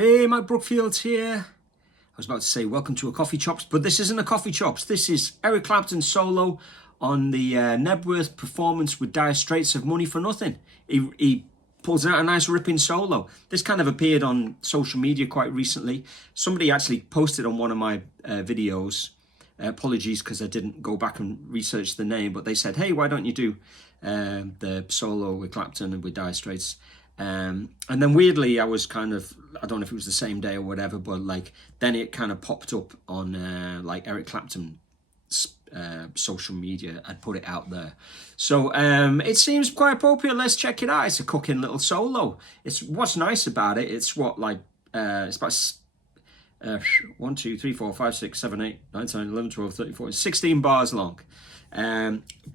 Hey, Mike Brookfield here. I was about to say welcome to a Coffee Chops, but this isn't a Coffee Chops. This is Eric Clapton's solo on the Nebworth performance with Dire Straits of Money for Nothing. He pulls out a nice ripping solo. This kind of appeared on social media quite recently. Somebody actually posted on one of my videos. Apologies because I didn't go back and research the name, but they said, hey, why don't you do the solo with Clapton and with Dire Straits? And then weirdly, I was kind of, I don't know if it was the same day or whatever, but like then it kind of popped up on like Eric Clapton social media. I'd put it out there, so it seems quite appropriate. Let's check it out. It's a cooking little solo. It's what's nice about it. It's what like it's about 1, 2, 3, 4, 5, 6, 7, 8, 9, 10, 11, 12, 13, 14, 16 bars long,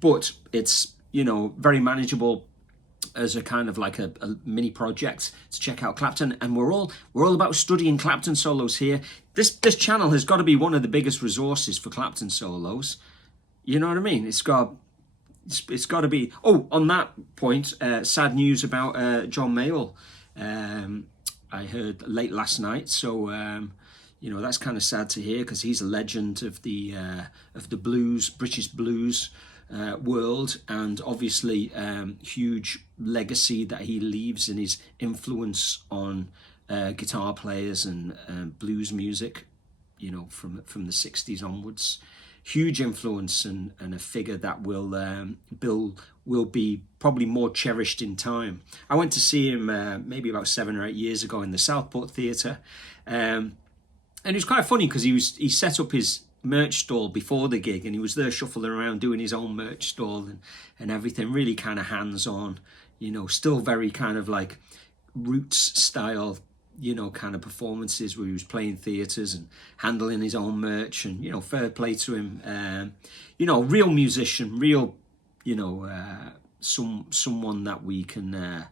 but it's, you know, very manageable as a kind of like a mini project to check out Clapton. And we're all about studying Clapton solos here. This channel has got to be one of the biggest resources for Clapton solos. You know what I mean? It's got to be. Oh, on that point, sad news about John Mayall. I heard late last night, so you know, that's kind of sad to hear because he's a legend of the blues, British blues world, and obviously huge legacy that he leaves in his influence on guitar players and blues music, you know, from the 60s onwards. Huge influence and a figure that will be probably more cherished in time. I went to see him maybe about 7 or 8 years ago in the Southport Theatre, and it was quite funny because he set up his merch stall before the gig, and he was there shuffling around doing his own merch stall and everything, really kind of hands-on, you know, still very kind of like roots style, you know, kind of performances where he was playing theatres and handling his own merch, and, you know, fair play to him. You know, real musician, real, you know, someone that we can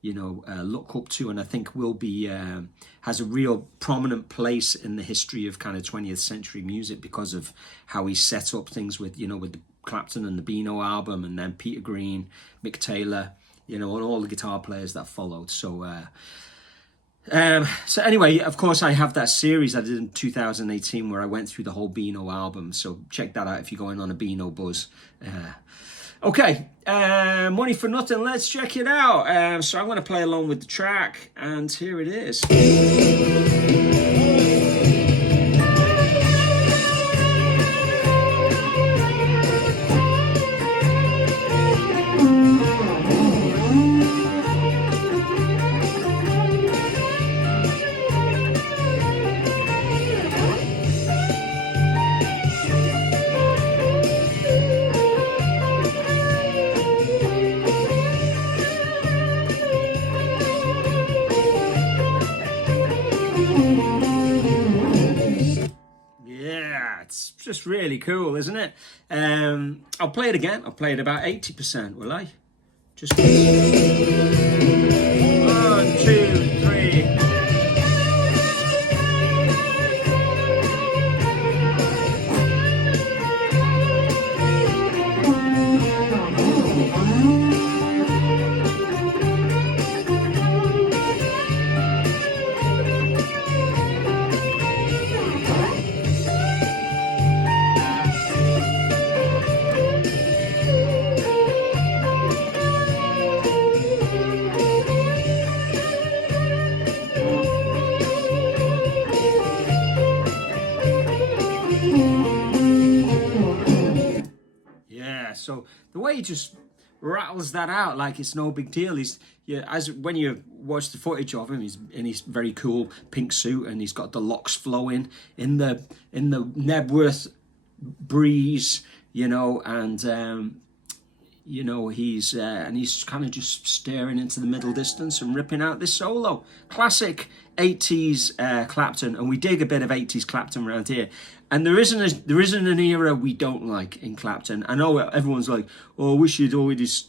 you know, look up to, and I think will be has a real prominent place in the history of kind of 20th century music because of how he set up things with, you know, with the Clapton and the Beano album, and then Peter Green, Mick Taylor, you know, and all the guitar players that followed. So so anyway, of course, I have that series I did in 2018 where I went through the whole Beano album. So check that out if you're going on a Beano buzz. Okay, Money for Nothing, let's check it out. So I'm going to play along with the track, and here it is. It's just really cool, isn't it? I'll play it again. I'll play it about 80%, will I? Just 1, 2, 3. So the way he just rattles that out like it's no big deal. He's, yeah, as when you watch the footage of him, he's in his very cool pink suit, and he's got the locks flowing in the Nebworth breeze, you know, and you know, he's kind of just staring into the middle distance and ripping out this solo. Classic 80s Clapton, and we dig a bit of 80s Clapton around here. And there isn't an era we don't like in Clapton. I know everyone's like, oh, I wish he'd always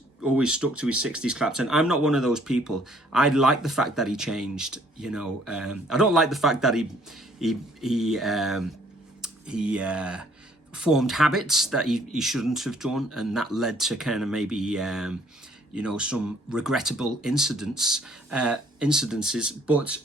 stuck to his 60s Clapton. I'm not one of those people. I like the fact that he changed, you know. I don't like the fact that he formed habits that he shouldn't have done, and that led to kind of maybe you know, some regrettable incidences. But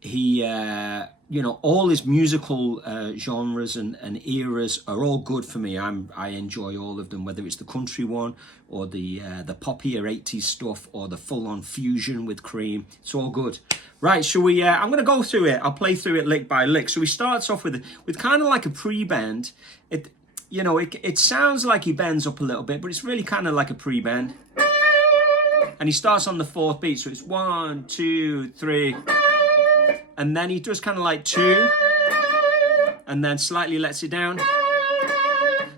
he, you know, all his musical genres and eras are all good for me. I enjoy all of them, whether it's the country one or the poppier 80s stuff or the full-on fusion with Cream. It's all good. Right, shall we? I'm going to go through it. I'll play through it lick by lick. So he starts off with kind of like a pre-bend. You know, it sounds like he bends up a little bit, but it's really kind of like a pre-bend. And he starts on the 4th beat, so it's 1, 2, 3. And then he does kind of like 2, and then slightly lets it down.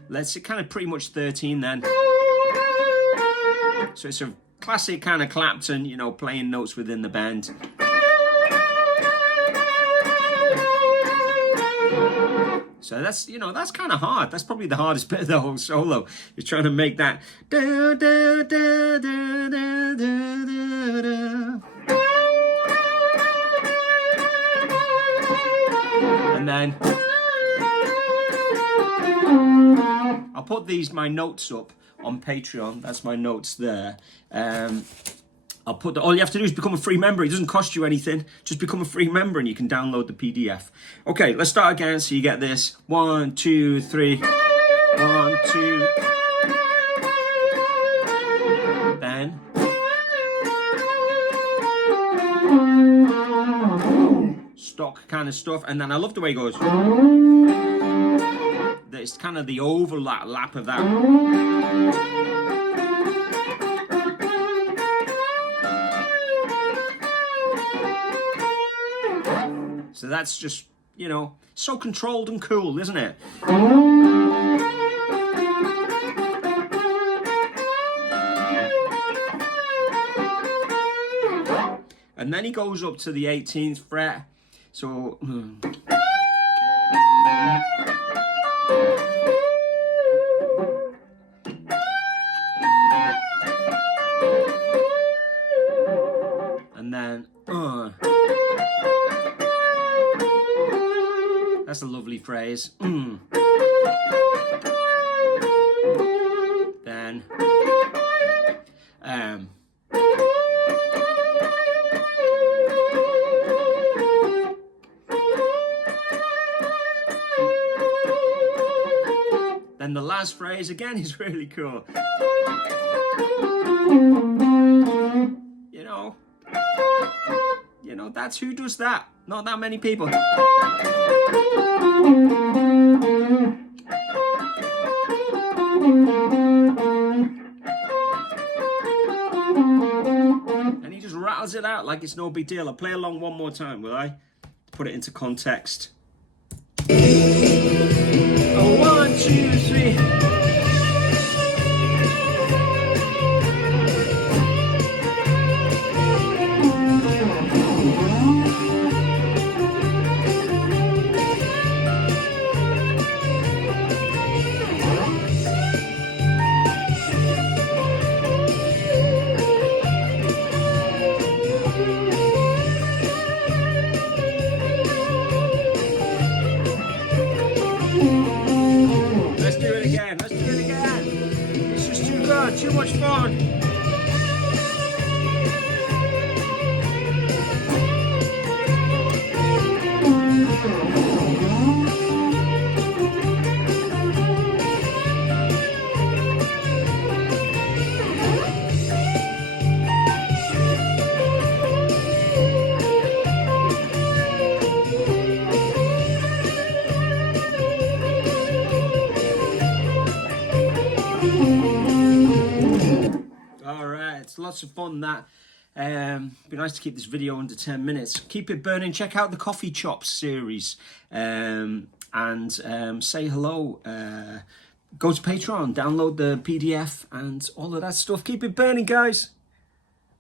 Lets it kind of pretty much 13 then. So it's a classic kind of Clapton, you know, playing notes within the bend. So that's, you know, that's kind of hard. That's probably the hardest bit of the whole solo. Is trying to make that. And then I'll put my notes up on Patreon. That's my notes there. I'll put all you have to do is become a free member. It doesn't cost you anything. Just become a free member and you can download the PDF. Okay, let's start again so you get this. 1, 2, 3. 1, 2. Then. Stock kind of stuff. And then I love the way it goes. It's kind of the overlap of that. So that's just, you know, so controlled and cool, isn't it? And then he goes up to the 18th fret. So... And then... That's a lovely phrase. Then... Then the last phrase again is really cool. You know, that's who does that. Not that many people. And he just rattles it out like it's no big deal. I'll play along one more time, will I? Put it into context. 1, 2, 3. Let's do it again. It's just too good, too much fun. It's lots of fun, that. Be nice to keep this video under 10 minutes. Keep it burning. Check out the Coffee Chops series and say hello. Go to Patreon, download the PDF and all of that stuff. Keep it burning, guys.